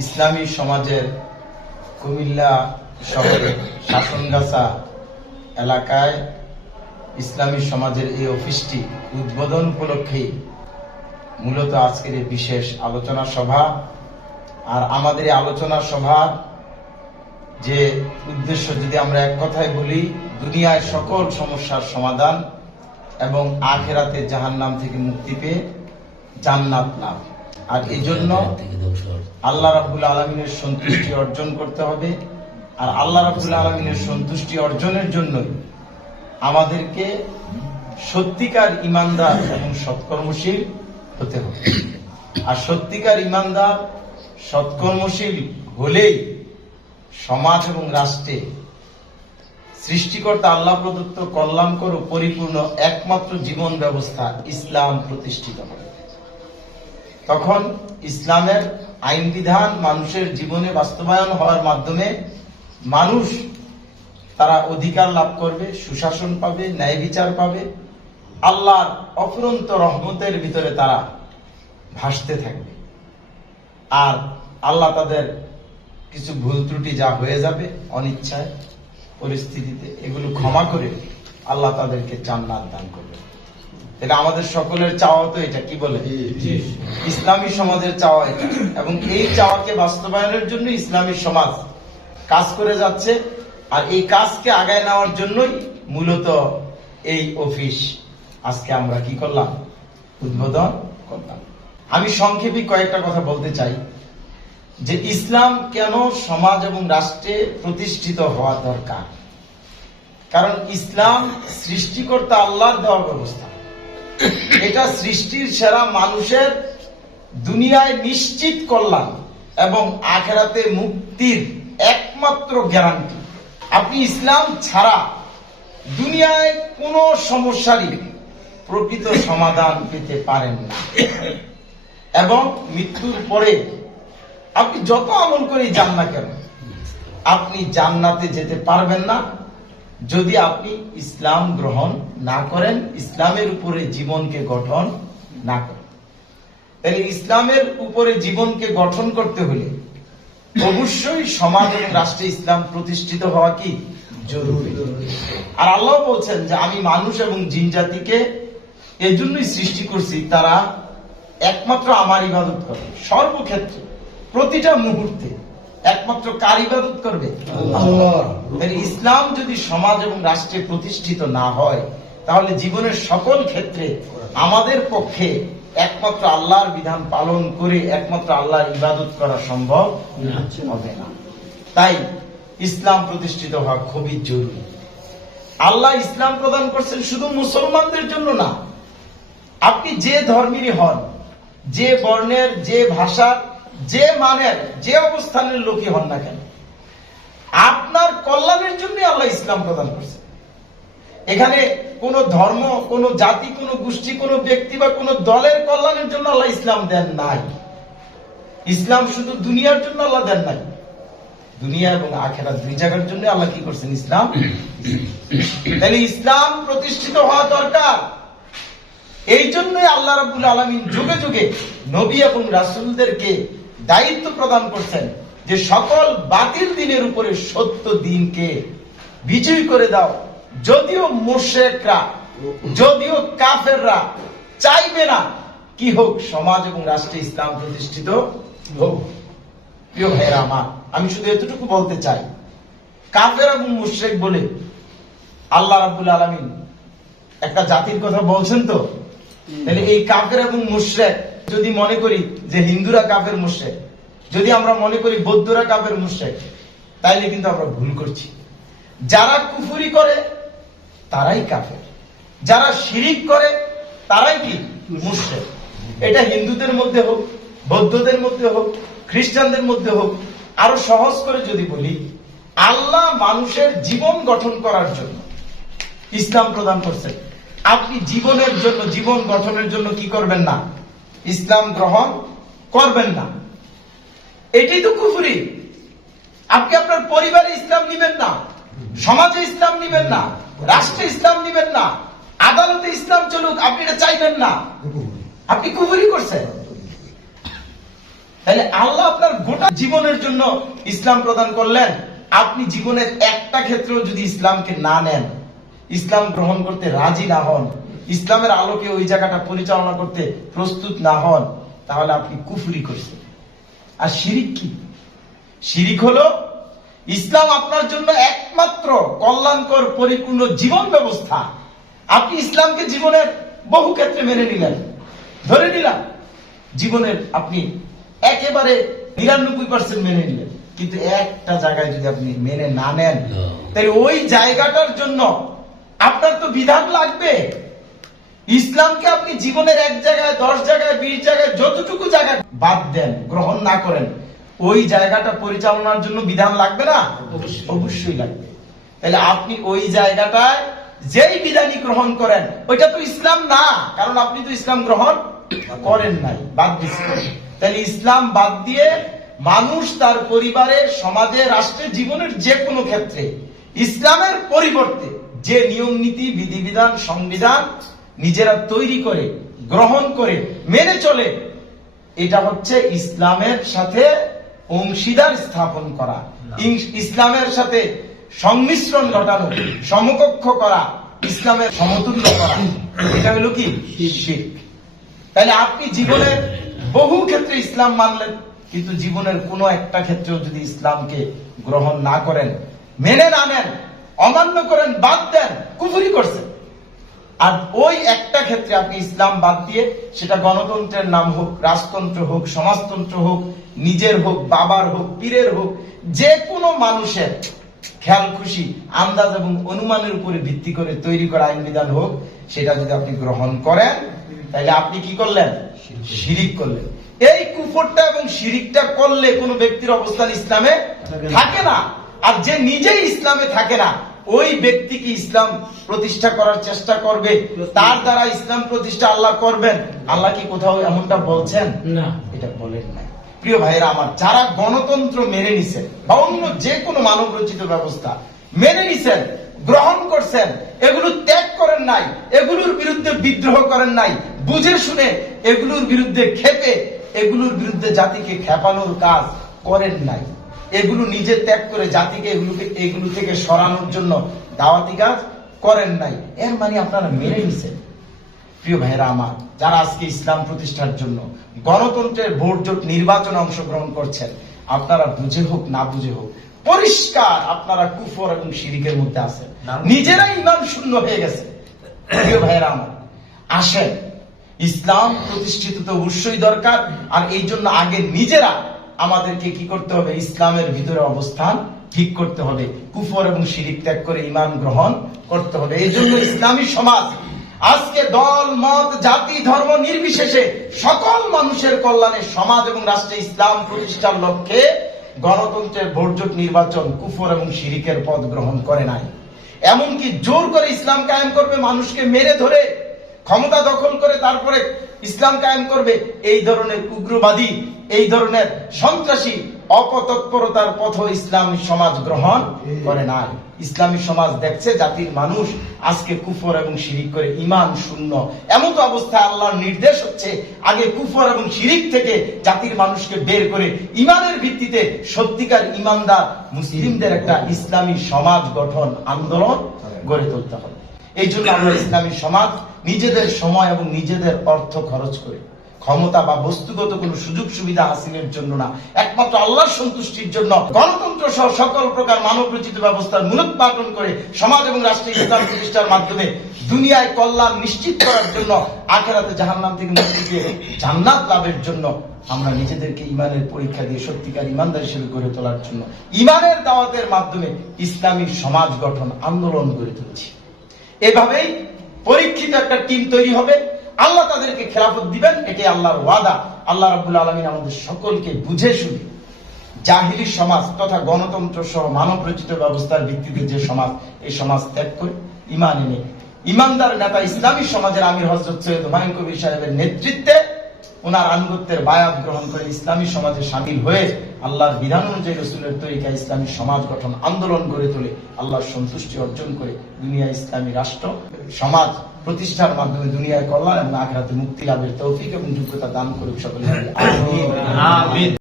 ইসলামী সমাজের কুমিল্লা শহরের শাসনগাছা এলাকায় ইসলামী সমাজের এই অফিসটি উদ্বোধন উপলক্ষে মূলত আজকের এই বিশেষ আলোচনা সভা। আর আমাদের এই আলোচনা সভার যে উদ্দেশ্য, যদি আমরা এক কথায় বলি, দুনিয়ায় সকল সমস্যার সমাধান এবং আখিরাতে জাহান্নাম থেকে মুক্তি পেয়ে জান্নাত লাভ। আর এই জন্য আল্লাহ রাব্বুল আলামিনের সন্তুষ্টি অর্জন করতে হবে। আর আল্লাহ রাব্বুল আলামিনের সন্তুষ্টি অর্জনের জন্য আমাদেরকে সত্যিকার ইমানদার এবং সৎকর্মশীল হতে হবে। আর সত্যিকার ইমানদার সৎকর্মশীল হলেই সমাজ এবং রাষ্ট্রে সৃষ্টিকর্তা আল্লাহ প্রদত্ত কল্যাণকর ও পরিপূর্ণ একমাত্র জীবন ব্যবস্থা ইসলাম প্রতিষ্ঠিত হবে। তখন ইসলামের আইন বিধান মানুষের জীবনে বাস্তবায়ন হওয়ার মাধ্যমে মানুষ তারা অধিকার লাভ করবে, সুশাসন পাবে, ন্যায় বিচার পাবে, আল্লাহর অফুরন্ত রহমতের ভিতরে তারা ভাসতে থাকবে। আর আল্লাহ তাদের কিছু ভুল ত্রুটি যা হয়ে যাবে অনিচ্ছায় পরিস্থিতিতে, এগুলো ক্ষমা করে আল্লাহ তাদেরকে জান্নাত দান করবে। এটা আমাদের সকলের চাওয়া। তো এটা কি বলে ইসলামী সমাজের চাওয়া এটা, এবং এই চাওয়াকে বাস্তবায়নের জন্য ইসলামী সমাজ কাজ করে যাচ্ছে। আর এই কাজকে আগায় নেওয়ার জন্যই মূলত এই অফিস আজকে আমরা কি করলাম, উদ্বোধন করলাম। আমি সংক্ষেপে কয়েকটা কথা বলতে চাই যে ইসলাম কেন সমাজ এবং রাষ্ট্রে প্রতিষ্ঠিত হওয়া দরকার। কারণ ইসলাম সৃষ্টিকর্তা আল্লাহর দেওয়া ব্যবস্থা। এটা সৃষ্টির সেরা মানুষের দুনিয়ায় নিশ্চিত কল্যাণ এবং আখিরাতে মুক্তির একমাত্র গ্যারান্টি। আপনি ইসলাম ছাড়া দুনিয়ায় কোন সমস্যারই প্রকৃত সমাধান পেতে পারেন না। এবং মৃত্যুর পরে আপনি যত আমল করে যান না কেন, আপনি জান্নাতে যেতে পারবেন না যদি আপনি ইসলাম গ্রহণ না করেন, ইসলামের উপরে জীবনকে গঠন না করেন। তাহলে ইসলামের উপরে জীবনকে গঠন করতে হলে অবশ্যই সমাজ এবং রাষ্ট্রে ইসলাম প্রতিষ্ঠিত হওয়া কি জরুরি। আর আল্লাহ বলছেন যে আমি মানুষ এবং জিন জাতিকে এই জন্যই সৃষ্টি করছি, তারা একমাত্র আমার ইবাদত করবে সর্বক্ষেত্রে, প্রতিটা মুহূর্তে। একমাত্র কার ইবাদত করবে? আল্লাহর। ইসলাম যদি সমাজ এবং রাষ্ট্রে প্রতিষ্ঠিত না হয়, তাহলে জীবনের সকল ক্ষেত্রে আমাদের পক্ষে একমাত্র আল্লাহর বিধান পালন করে একমাত্র আল্লাহর ইবাদত করা সম্ভব হবে না। তাই ইসলাম প্রতিষ্ঠিত হওয়া খুবই জরুরি। আল্লাহ ইসলাম প্রদান করছেন শুধু মুসলমানদের জন্য না। আপনি যে ধর্মেরই হন, যে বর্ণের, যে ভাষার, যে মানের, যে অবস্থানের লোকই হন না কেন, আপনার কল্যাণের জন্য আল্লাহ ইসলাম প্রদান করছে। এখানে কোন ধর্ম, কোন জাতি, কোন গোষ্ঠী, কোন ব্যক্তি বা কোন দলের কল্যাণের জন্য আল্লাহ ইসলাম দেন নাই। ইসলাম শুধু দুনিয়ার জন্য আল্লাহ দেন নাই, দুনিয়া এবং আখিরাত দুই জায়গার জন্য আল্লাহ কি করছেন? ইসলাম। তাহলে ইসলাম প্রতিষ্ঠিত হওয়া দরকার। এই জন্যই আল্লাহ রাব্বুল আলামিন যুগে যুগে নবী এবং রাসূলদেরকে দায়িত্ব প্রদান করছেন যে সকল বাতিল দিনের উপরে সত্য দিনকে বিজয় করে দাও। যদিও মুশরিকরা, যদিও কাফেররা চাইবে না কি হোক, সমাজ এবং রাষ্ট্রে ইসলাম প্রতিষ্ঠিত হোক। প্রিয় ভাইরা আমার, আমি শুধু এতটুকু বলতে চাই, কাফের এবং মুশরিক বলে আল্লাহ রাব্বুল আলামিন একটা জাতির কথা বলছেন। তো তাহলে এই কাফের এবং মুশরিক যদি মনে করি যে হিন্দুরা কাফের মুশরিক, যদি আমরা মনে করি বৌদ্ধরা কাফের মুশরিক, তাইলে কিন্তু আমরা ভুল করছি। যারা কুফরি করে তারাই কাফের, যারা শিরিক করে তারাই কি মুশরিক। এটা হিন্দুদের মধ্যে হোক, বৌদ্ধদের মধ্যে হোক, খ্রিস্টানদের মধ্যে হোক। আরো সহজ করে যদি বলি, আল্লাহ মানুষের জীবন গঠন করার জন্য ইসলাম প্রদান করছেন। আপনি জীবনের জন্য, জীবন গঠনের জন্য কি করবেন না? ইসলাম গ্রহণ করবেন না। এটাই তো কুফরি। আপনি আপনার পরিবারে ইসলাম নিবেন না, সমাজে ইসলাম নিবেন না, রাষ্ট্রে ইসলাম নিবেন না, আদালতে ইসলাম চলুক আপনি এটা চাইবেন না, আপনি কুফরি করছেন। তাহলে আল্লাহ আপনার গোটা জীবনের জন্য ইসলাম প্রদান করলেন। আপনি জীবনের একটা ক্ষেত্রেও যদি ইসলামকে না নেন, ইসলাম গ্রহণ করতে রাজি না হন, ইসলামের আলোকে ওই জায়গাটা পরিচালনা করতে প্রস্তুত না হন, তাহলে আপনি কুফরি করছেন। আর শিরিক কি? শিরিক হলো ইসলাম আপনার জন্য একমাত্র কল্যাণকর পরিপূর্ণ জীবন ব্যবস্থা। আপনি ইসলামকে জীবনের বহু ক্ষেত্রে মেনে নিলেন, ধরে নিলাম জীবনের আপনি একেবারে 99% মেনে নিলেন, কিন্তু একটা জায়গায় যদি আপনি মেনে না নেন, তাই ওই জায়গাটার জন্য আপনার তো বিধান লাগবে। ইসলামকে আপনি জীবনের 1 জায়গায় 10 জায়গায় 20 জায়গায় যতটুকু জায়গায় বাদ দেন, গ্রহণ না করেন, ওই জায়গাটা পরিচালনার জন্য বিধান লাগবে না? অবশ্যই লাগবে। তাহলে আপনি ওই জায়গাটায় যেই বিধানই গ্রহণ করেন, ওইটা তো ইসলাম না, কারণ আপনি তো ইসলাম গ্রহণ করেন নাই, বাদ দিচ্ছেন। তাহলে ইসলাম বাদ দিয়ে মানুষ তার পরিবারের, সমাজে, রাষ্ট্রের, জীবনের যে কোনো ক্ষেত্রে ইসলামের পরিবর্তে যে নিয়ম নীতি, বিধিবিধান, সংবিধান নিজেরা তৈরি করে, গ্রহণ করে, মেনে চলে, এটা হচ্ছে ইসলামের সাথে অংশীদার স্থাপন করা, ইসলামের সাথে সংমিশ্রণ ঘটানো, সমকক্ষ করা, ইসলামের সমতুল্য করা। এটা হলো কি? শিরক। তাহলে আপনি জীবনের বহু ক্ষেত্রে ইসলাম মানলেন, কিন্তু জীবনের কোনো একটা ক্ষেত্রেও যদি ইসলামকে গ্রহণ না করেন, মেনে না নেন, অমান্য করেন, বাদ দেন, কুফরি করছেন। আর ওই একটা ক্ষেত্রে আপনি ইসলাম বাদ দিয়ে, সেটা গণতন্ত্রের নাম হোক, রাজতন্ত্র হোক, সমাজতন্ত্র হোক, নিজের হোক, বাবার হোক, পীরের হোক, যে কোনো মানুষের খেয়াল খুশি, আন্দাজ এবং অনুমানের উপরে ভিত্তি করে তৈরি করা আইন বিধান হোক, সেটা যদি আপনি গ্রহণ করেন, তাহলে আপনি কি করলেন? শিরিক করলেন। এই কুফরটা এবং শিরিকটা করলে কোনো ব্যক্তির অবস্থান ইসলামে থাকে না। আর যে নিজেই ইসলামে থাকে না, ওই ব্যক্তি কি ইসলাম প্রতিষ্ঠা করার চেষ্টা করবে? তার দ্বারা ইসলাম প্রতিষ্ঠা আল্লাহ করবেন? আল্লাহ কি কোথাও এমনটা বলছেন? না, এটা বলেন না। প্রিয় ভাইরা আমার, যারা গণতন্ত্র মেনে নিছেন বা অন্য যে কোনো মানব রচিত ব্যবস্থা মেনে নিছেন, গ্রহণ করছেন, এগুলো ত্যাগ করেন নাই, এগুলোর বিরুদ্ধে বিদ্রোহ করেন নাই, বুঝে শুনে এগুলোর বিরুদ্ধে খেপে এগুলোর বিরুদ্ধে জাতিকে খেপানোর কাজ করেন নাই, এগুলো নিজে ত্যাগ করে জাতিকে এগুলো থেকে সরানোর জন্য দাওয়াতি কাজ করেন নাই, এর মানে আপনারা মেনে নিছেন। প্রিয় ভাইরা আমার, যারা আজকে ইসলাম প্রতিষ্ঠার জন্য গণতন্ত্রের ভোট জোট নির্বাচনে অংশগ্রহণ করছেন, আপনারা বুঝে হোক না বুঝে হোক, পরিষ্কার আপনারা কুফর এবং শিরিকের মধ্যে আছেন, নিজেরাই ঈমান শূন্য হয়ে গেছে। প্রিয় ভাইরা আমার, আসেন, ইসলাম প্রতিষ্ঠিত তো অবশ্যই দরকার, আর এই জন্য আগে নিজেরা আমাদেরকে কি করতে হবে? ইসলামের ভিতরে অবস্থান ঠিক করতে হবে, কুফর এবং শিরিক ত্যাগ করে ঈমান গ্রহণ করতে হবে। এই জন্য ইসলামী সমাজ আজকে দল মত জাতি ধর্ম নির্বিশেষে সকল মানুষের কল্যাণে সমাজ এবং রাষ্ট্রে ইসলাম প্রতিষ্ঠার লক্ষ্যে গণতন্ত্রের ভোট জোট নির্বাচন কুফর এবং শিরিকের পথ গ্রহণ করে নাই। এমনকি জোর করে ইসলাম কায়েম করবে, মানুষকে মেরে ধরে ক্ষমতা দখল করে তারপরে ইসলাম কায়েম করবে, এই ধরনের উগ্রবাদী, এই ধরনের সন্ত্রাসী অপতৎপরতার পথ ইসলামী সমাজ গ্রহণ করে নাই। ইসলামী সমাজ দেখছে জাতির মানুষ আজকে কুফর এবং শিরিক করে ঈমান শূন্য, এমন অবস্থায় আল্লাহর নির্দেশ হচ্ছে আগে কুফর এবং শিরিক থেকে জাতির মানুষকে বের করে ঈমানের ভিত্তিতে সত্যিকার ঈমানদার মুসলিমদের একটা ইসলামী সমাজ গঠন আন্দোলন গড়ে তুলতে হবে। এই জন্য আমরা ইসলামী সমাজ নিজেদের সময় এবং নিজেদের অর্থ খরচ করে, ক্ষমতা বা বস্তুগত কোন সুযোগ সুবিধা হাসিলের জন্য না, একমাত্র আল্লাহর সন্তুষ্টির জন্য গণতন্ত্র সহ সকল প্রকার মানব রচিত ব্যবস্থার মূলোৎপাটন করে সমাজ এবং রাষ্ট্রে ইসলাম প্রতিষ্ঠার মাধ্যমে দুনিয়ায় কল্যাণ নিশ্চিত করার জন্য, আখিরাতে জাহান্নাম থেকে মুক্তি দিয়ে জান্নাত লাভের জন্য আমরা নিজেদেরকে ঈমানের পরীক্ষা দিয়ে সত্যিকার ঈমানদার হিসেবে গড়ে তোলার জন্য ঈমানের দাওয়াতের মাধ্যমে ইসলামী সমাজ গঠন আন্দোলন গড়ে তুলছি। এভাবেই পরীক্ষিত একটা টিম তৈরি হবে, আল্লাহ তাদেরকে খেলাফত দিবেন, এটাই আল্লাহর ওয়াদা। আল্লাহ রাব্বুল আলামিন আমাদের সকলকে বুঝে শুনে জাহিলি সমাজ তথা গণতন্ত্র সহ মানব রচিত ব্যবস্থার ভিত্তিতে যে সমাজ, এই সমাজ ত্যাগ করে ঈমান এনে ঈমানদার নেতা ইসলামী সমাজের আমির হযরত সৈয়দ হুমায়ুন কবির সাহেবের নেতৃত্বে ওনার আনুগত্যের বায়াত গ্রহণ করে ইসলামী সমাজে শামিল হয়ে আল্লাহর বিধান অনুযায়ী রাসূলের তরিকায় ইসলামী সমাজ গঠন আন্দোলন গড়ে তোলে, আল্লাহর সন্তুষ্টি অর্জন করে দুনিয়া ইসলামী রাষ্ট্র সমাজ প্রতিষ্ঠার মাধ্যমে দুনিয়ায় কল্যাণ এবং আখিরাতে মুক্তি লাভের তৌফিক এবং যোগ্যতা দান করুক সকলে। আমিন।